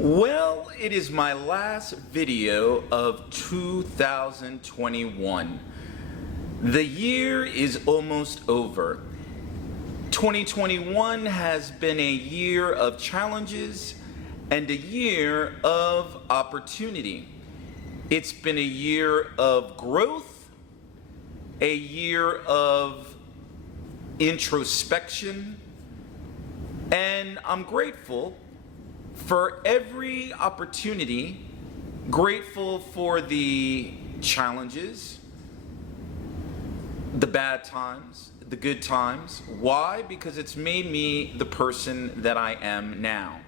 Well, it is my last video of 2021. The year is almost over. 2021 has been a year of challenges and a year of opportunity. It's been a year of growth, a year of introspection, and I'm grateful for every opportunity, grateful for the challenges, the bad times, the good times. Why? Because it's made me the person that I am now.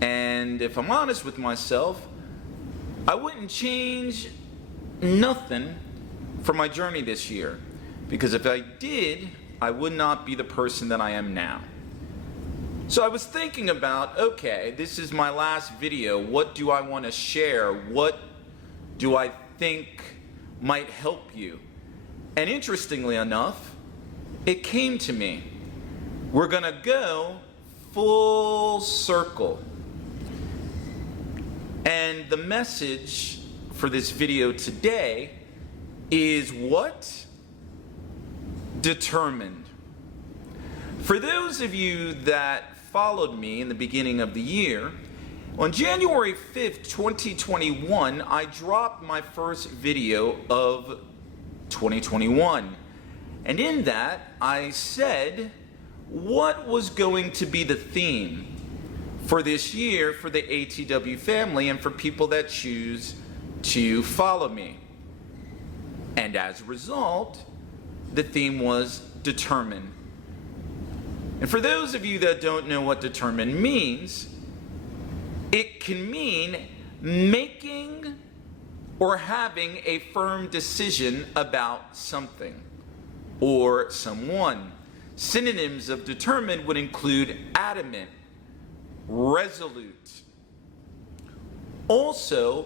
And if I'm honest with myself, I wouldn't change nothing for my journey this year. Because if I did, I would not be the person that I am now. So I was thinking about, okay, this is my last video. What do I want to share? What do I think might help you? And interestingly enough, it came to me. We're going to go full circle. And the message for this video today is what? Determined. For those of you that followed me in the beginning of the year, on January 5th, 2021, I dropped my first video of 2021. And in that, I said what was going to be the theme for this year for the ATW family and for people that choose to follow me. And as a result, the theme was determined. And for those of you that don't know what determined means, it can mean making or having a firm decision about something or someone. Synonyms of determined would include adamant, resolute, also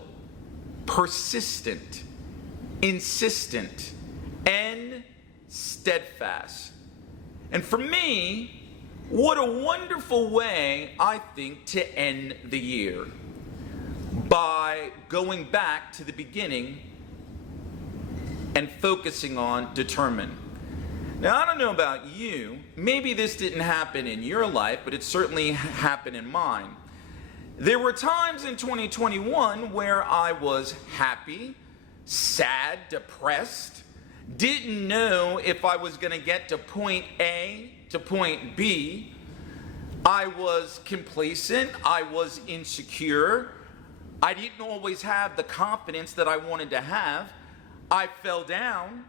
persistent, insistent, and steadfast. And for me, what a wonderful way, I think, to end the year by going back to the beginning and focusing on determined. Now, I don't know about you, maybe this didn't happen in your life, but it certainly happened in mine. There were times in 2021 where I was happy, sad, depressed, didn't know if I was going to get to point A to point B. I was complacent, I was insecure, I didn't always have the confidence that I wanted to have. I fell down.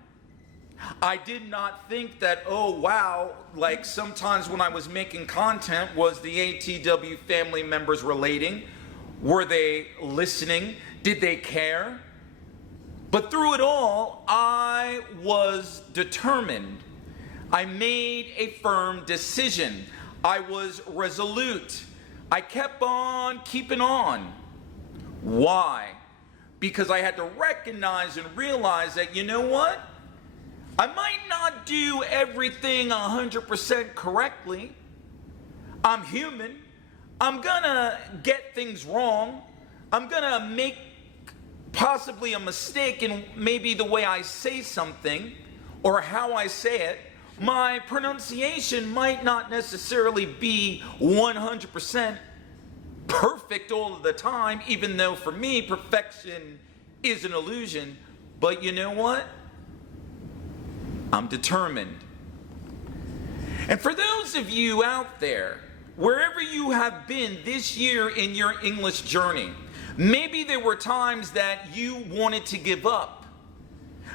I did not think that, oh wow, like sometimes when I was making content, was the ATW family members relating? Were they listening? Did they care? But through it all, I was determined. I made a firm decision. I was resolute. I kept on keeping on. Why? Because I had to recognize and realize that, you know what? I might not do everything 100% correctly. I'm human. I'm gonna get things wrong. I'm gonna make possibly a mistake in maybe the way I say something or how I say it. My pronunciation might not necessarily be 100% perfect all of the time, even though for me, perfection is an illusion. But you know what? I'm determined. And for those of you out there, wherever you have been this year in your English journey, maybe there were times that you wanted to give up.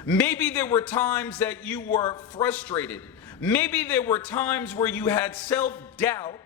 Maybe there were times that you were frustrated. Maybe there were times where you had self-doubt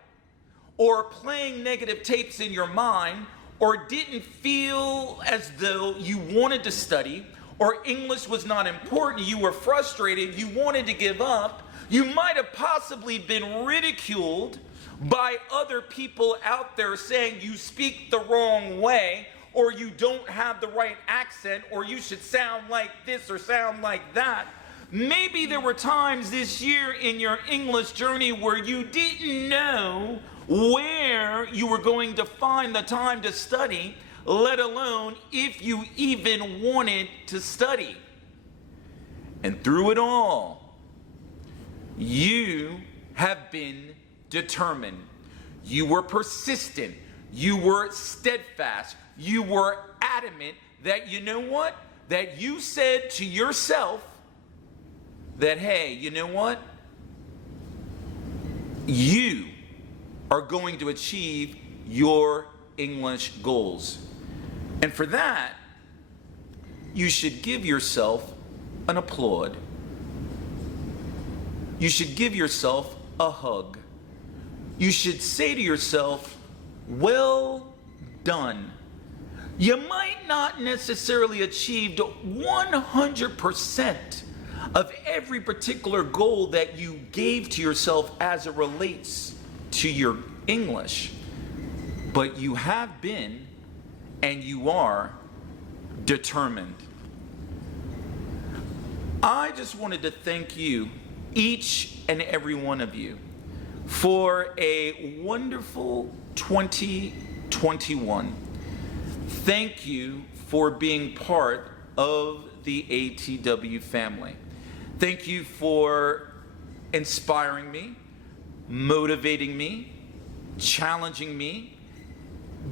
or playing negative tapes in your mind or didn't feel as though you wanted to study or English was not important. You were frustrated. You wanted to give up. You might have possibly been ridiculed by other people out there saying you speak the wrong way, or you don't have the right accent, or you should sound like this or sound like that. Maybe there were times this year in your English journey where you didn't know where you were going to find the time to study, let alone if you even wanted to study. And through it all, you have been determined. You were persistent. You were steadfast. You were adamant that, you know what? That you said to yourself that, hey, you know what? You are going to achieve your English goals. And for that, you should give yourself an applaud. You should give yourself a hug. You should say to yourself, well done. You might not necessarily achieve 100% of every particular goal that you gave to yourself as it relates to your English, but you have been and you are determined. I just wanted to thank you, each and every one of you, for a wonderful 2021. Thank you for being part of the ATW family. Thank you for inspiring me, motivating me, challenging me,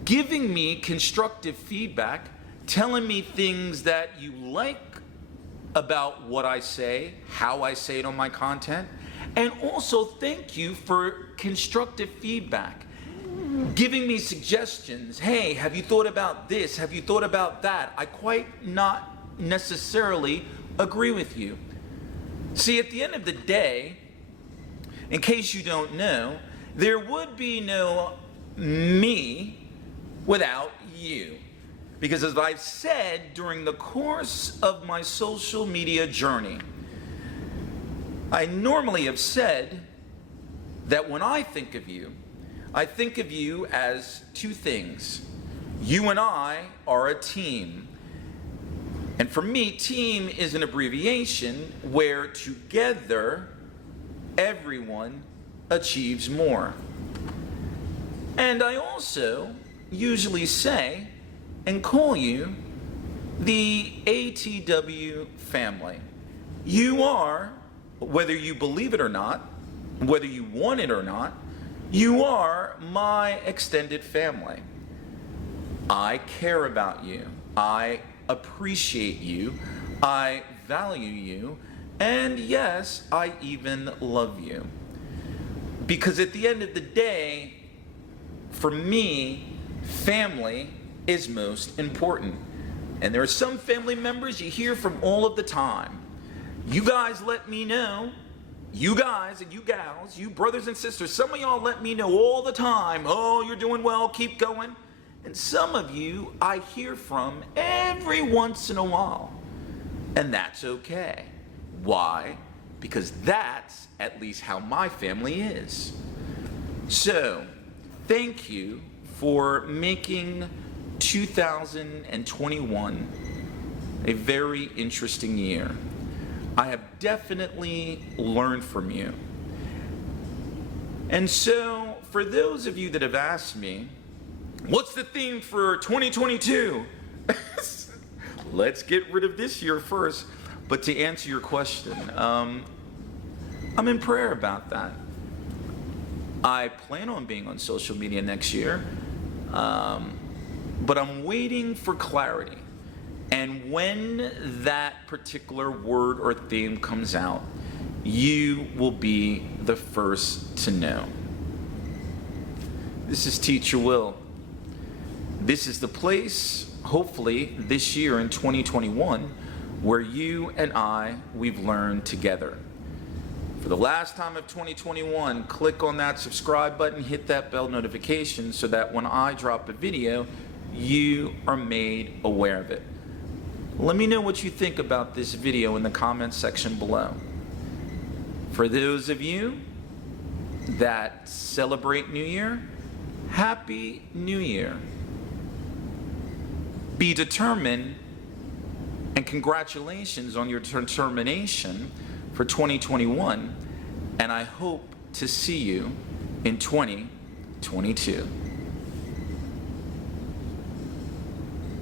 giving me constructive feedback, telling me things that you like about what I say, how I say it on my content, and also thank you for constructive feedback, giving me suggestions. Hey, have you thought about this? Have you thought about that? I quite not necessarily agree with you. See, at the end of the day, in case you don't know, there would be no me without you. Because as I've said during the course of my social media journey, I normally have said that when I think of you as two things. You and I are a team. And for me, team is an abbreviation where together everyone achieves more. And I also usually say and call you the ATW family. You are, whether you believe it or not, whether you want it or not, you are my extended family. I care about you. I appreciate you. I value you. And yes, I even love you. Because at the end of the day, for me, family is most important. And there are some family members you hear from all of the time. You guys let me know. You guys and you gals, you brothers and sisters, some of y'all let me know all the time. Oh, you're doing well, keep going. And some of you I hear from every once in a while. And that's okay. Why? Because that's at least how my family is. So, thank you for making 2021 a very interesting year. I have definitely learned from you. And so, for those of you that have asked me, what's the theme for 2022? Let's get rid of this year first. But to answer your question, I'm in prayer about that. I plan on being on social media next year, but I'm waiting for clarity. And when that particular word or theme comes out, you will be the first to know. This is Teacher Will. This is the place, hopefully, this year in 2021, where you and we've learned together. For the last time of 2021, click on that subscribe button, hit that bell notification so that when I drop a video, you are made aware of it. Let me know what you think about this video in the comments section below. For those of you that celebrate New Year, Happy New Year. Be determined, and congratulations on your determination for 2021, and I hope to see you in 2022. 22.